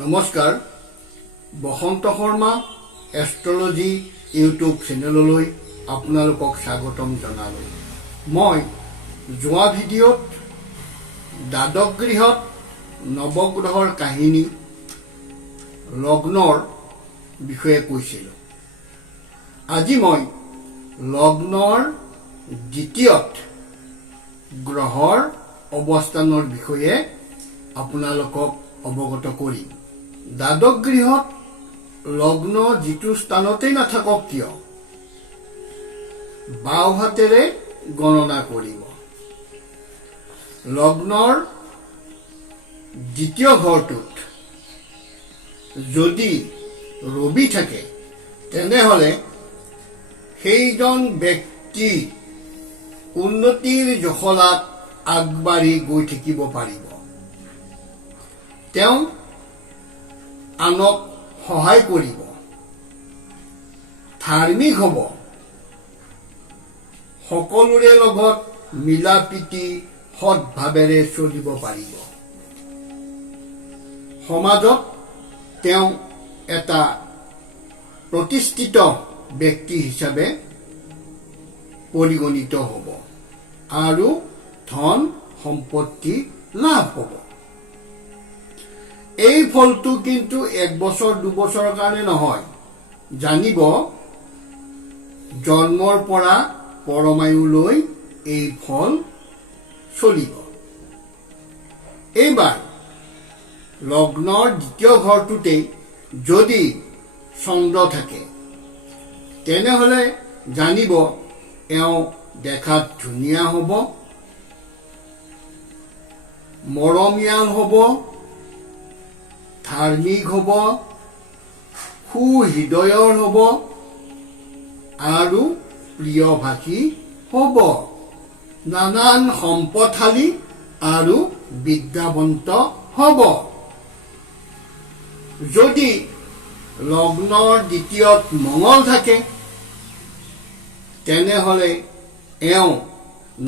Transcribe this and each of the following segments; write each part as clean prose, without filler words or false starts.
নমস্কাৰ বসন্ত Sharma astrology YouTube চেনেললৈ আপোনালোকক স্বাগতম জনালোঁ। মই যোৱা ভিডিঅ'ত দ্বাদশ গৃহত নৱগ্ৰহৰ কাহিনী লগ্নৰ বিষয়ে কৈছিলোঁ। আজি মই লগ্নৰ দ্বিতীয়ত গ্ৰহৰ অৱস্থানৰ বিষয়ে আপোনালোকক অৱগত কৰিম। দ্বাদশ গৃহত লগ্ন যিটো স্থানতেই নাথাকক কিয় বাওঁ হাতেৰে গণনা কৰিব। লগ্নৰ দ্বিতীয় ঘৰটোত যদি ৰবি থাকে তেনেহ'লে সেইজন ব্যক্তি উন্নতিৰ জখলাত আগবাঢ়ি গৈ থাকিব পাৰিব। তেওঁ আনক সহায় কৰিব, ধাৰ্মিক হ'ব, সকলোৰে লগত মিলা প্ৰীতি সৎভাৱেৰে চলিব পাৰিব। সমাজত তেওঁ এটা প্ৰতিষ্ঠিত ব্যক্তি হিচাপে পৰিগণিত হ'ব আৰু ধন সম্পত্তি লাভ হ'ব। এই ফলটো কিন্তু 1 বছৰ 2 বছৰৰ কাৰণে নহয়, জানিব জন্মৰ পৰা পৰমায়ুলৈ এই ফল চলিব। এইবাৰ লগ্নৰ দ্বিতীয় ঘৰটোতেই যদি চন্দ্ৰ থাকে তেনেহ'লে জানিব এওঁ দেখাত ধুনীয়া হ'ব, মৰমীয়াল হ'ব, ধাৰ্মিক হ'ব, সুহৃদয়ৰ হ'ব আৰু প্ৰিয়ভাষী হ'ব, নানান সম্পদশালী আৰু বিদ্যাৱন্ত হ'ব। যদি লগ্নৰ দ্বিতীয়ত মঙল থাকে তেনেহ'লে এওঁ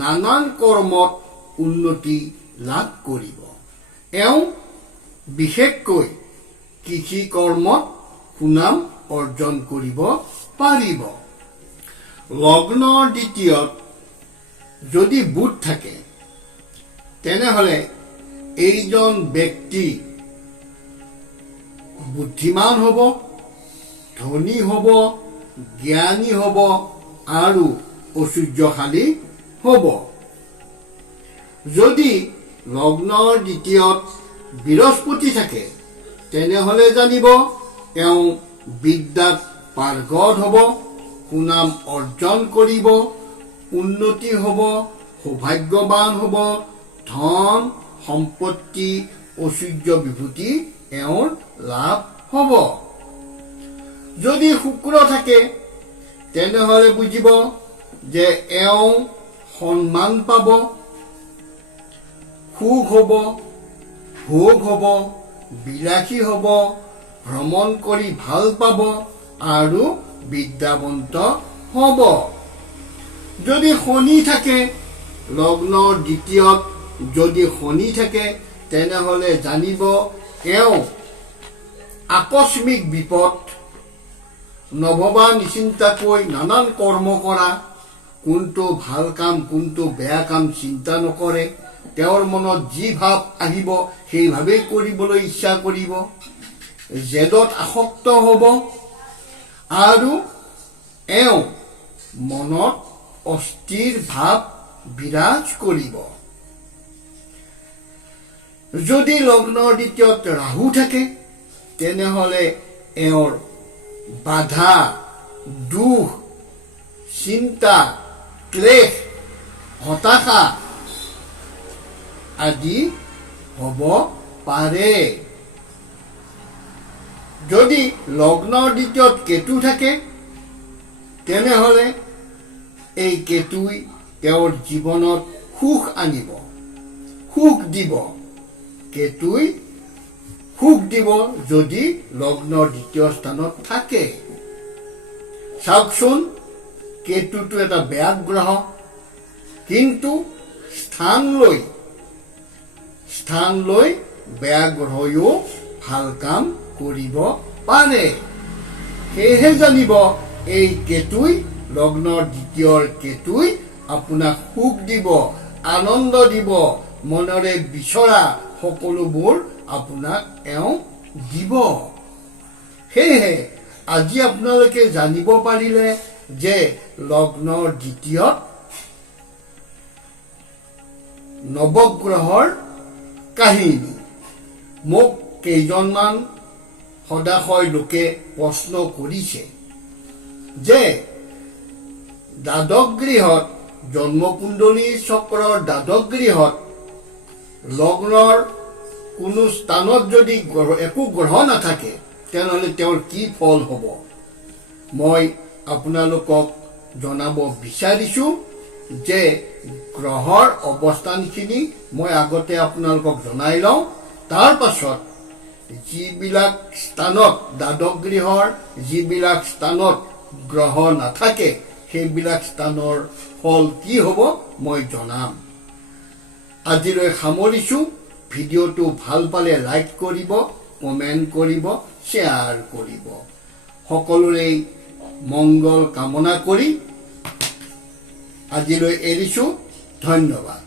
নানান কৰ্মত উন্নতি লাভ কৰিব। এওঁ বিশেষকৈ কৃষি কৰ্মত সুনাম অৰ্জন কৰিব পাৰিব। লগ্নৰ দ্বিতীয়ত যদি বুধ থাকে তেনেহ'লে এইজন ব্যক্তি বুদ্ধিমান হ'ব, ধনী হ'ব, জ্ঞানী হ'ব আৰু ঐশ্বৰ্যশালী হ'ব। যদি লগ্নৰ দ্বিতীয়ত বৃহস্পতি থাকে তেনেহ'লে জানিব এওঁ বিদ্যাত পাৰ্গত হ'ব, সুনাম অৰ্জন কৰিব, উন্নতি হ'ব, সৌভাগ্যৱান হ'ব, ধন সম্পত্তি ঐশ্বৰ্য বিভূতি এওঁৰ লাভ হ'ব। যদি শুক্ৰ থাকে তেনেহ'লে বুজিব যে এওঁ সন্মান পাব, সুখ হ'ব, ভোগ হ'ব, বিলাসী হ'ব, ভ্ৰমণ কৰি ভাল পাব আৰু বিদ্যাৱন্ত হ'ব। যদি শনি থাকে লগ্নৰ দ্বিতীয়ত যদি শনি থাকে তেনেহ'লে জানিব এওঁ আকস্মিক বিপদ, নভবা নিচিন্তাকৈ নানান কৰ্ম কৰা, কোনটো ভাল কাম কোনটো বেয়া কাম চিন্তা নকৰে, তেওঁৰ মনত যি ভাৱ আহিব সেইভাৱেই কৰিবলৈ ইচ্ছা কৰিব, জেদত আসক্ত হ'ব আৰু এওঁ মনত অস্থিৰ ভাৱ বিৰাজ কৰিব। যদি লগ্নৰ দ্বিতীয়ত ৰাহু থাকে তেনেহ'লে এওঁৰ বাধা, দুখ, চিন্তা, ক্লেশ, হতাশা আদি হ'ব পাৰে। যদি লগ্নৰ দ্বিতীয়ত কেতু থাকে তেনেহ'লে এই কেতুই তেওঁৰ জীৱনত সুখ আনিব, সুখ দিব। কেতুই সুখ দিব যদি লগ্নৰ দ্বিতীয় স্থানত থাকে। চাওকচোন, কেতুটো এটা বেয়া গ্ৰহ, কিন্তু স্থান লৈ বেয়া গ্ৰহও ভাল কাম কৰিব পাৰে। সেয়েহে জানিব এই কেতুই লগ্নৰ দ্বিতীয়ৰ কেতুই আপোনাক সুখ দিব, আনন্দ দিব, মনৰে বিচৰা সকলোবোৰ আপোনাক দিব। সেয়েহে আজি আপোনালোকে জানিব পাৰিলে যে লগ্নৰ দ্বিতীয়ত নৱগ্ৰহৰ কাহিনী। মোক কেইজনমান সদাশয় লোকে প্ৰশ্ন কৰিছে যে দ্বাদশ গৃহত, জন্মকুণ্ডলী চক্ৰৰ দ্বাদশ গৃহত লগ্নৰ কোনো স্থানত যদি একো গ্ৰহ নাথাকে তেনেহ'লে তেওঁৰ কি ফল হ'ব। মই আপোনালোকক জনাব বিচাৰিছোঁ যে গ্ৰহৰ অৱস্থানখিনি মই আগতে আপোনালোকক জনাই লওঁ। তাৰ পাছত যিবিলাক স্থানত দ্বাদশ গৃহৰ যিবিলাক স্থানত গ্ৰহ নাথাকে সেইবিলাক স্থানৰ ফল কি হ'ব মই জনাম। আজিলৈ সামৰিছোঁ। ভিডিঅ'টো ভাল পালে লাইক কৰিব, কমেণ্ট কৰিব, শ্বেয়াৰ কৰিব। সকলোৰে মংগল কামনা কৰি আজিলৈ এৰিছোঁ। ধন্যবাদ।